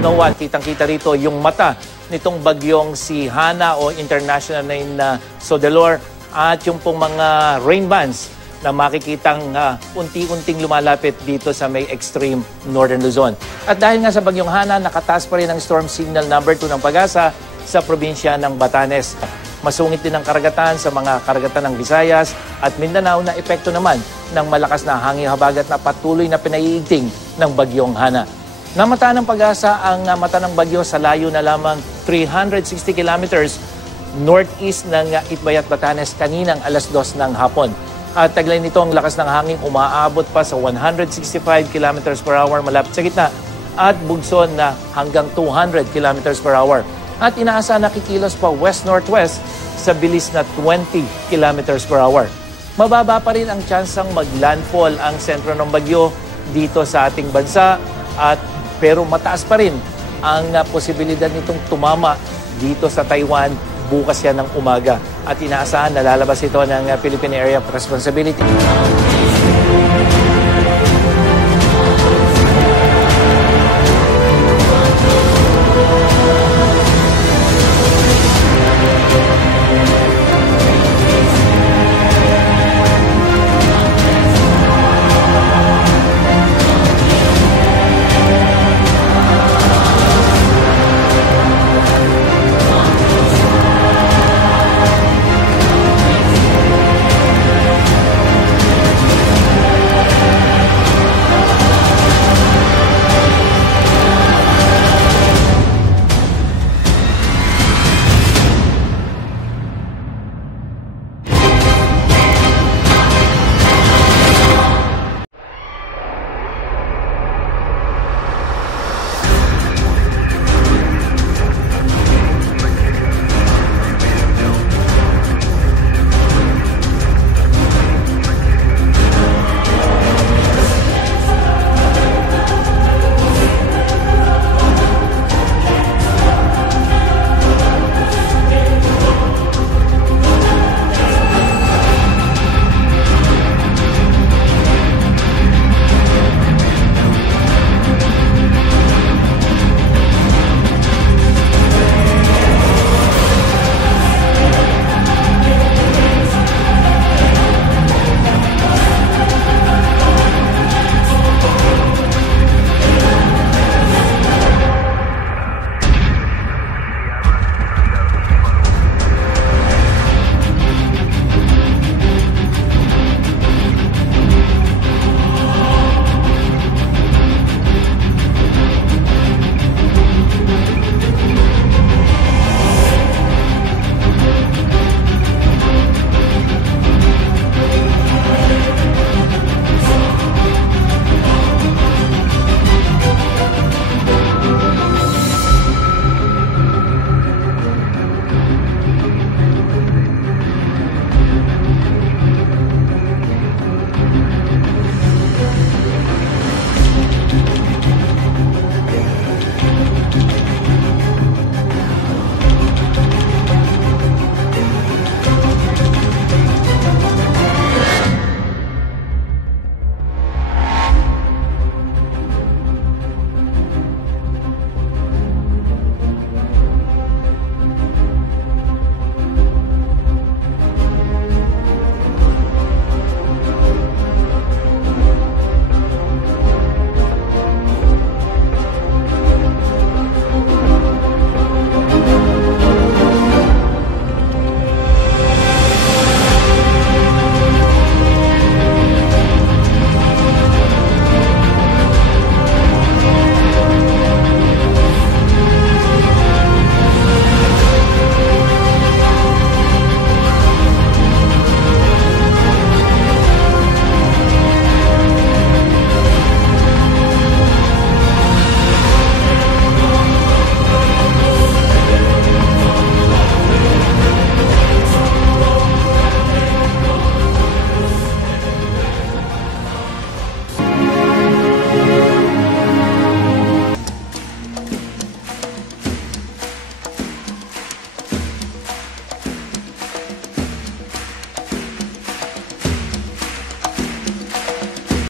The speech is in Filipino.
NOAA. Kitang-kita rito yung mata nitong bagyong si Hana o international name na Sodelor at yung pong mga rain bands na makikitang unti-unting lumalapit dito sa may extreme northern Luzon. At dahil nga sa bagyong Hana, nakataas pa rin ang storm signal number 2 ng Pag-asa sa probinsya ng Batanes. Masungit din ang karagatan sa mga karagatan ng Visayas at Mindanao na epekto naman ng malakas na hangin habagat na patuloy na pinaiigting ng bagyong Hana. Namata ng Pag-asa ang mata ng bagyo sa layo na lamang 360 kilometers northeast ng Itbayat, Batanes kaninang alas 2 ng hapon. At taglay nito ang lakas ng hangin umaabot pa sa 165 kilometers per hour malapit sa gitna at bugson na hanggang 200 kilometers per hour. At inaasahan na kikilos pa west-northwest sa bilis na 20 kilometers per hour. Mababa pa rin ang tsansang maglandfall ang sentro ng bagyo dito sa ating bansa pero mataas pa rin ang posibilidad nitong tumama dito sa Taiwan bukas yan ng umaga. At inaasahan na lalabas ito ng Philippine Area of Responsibility.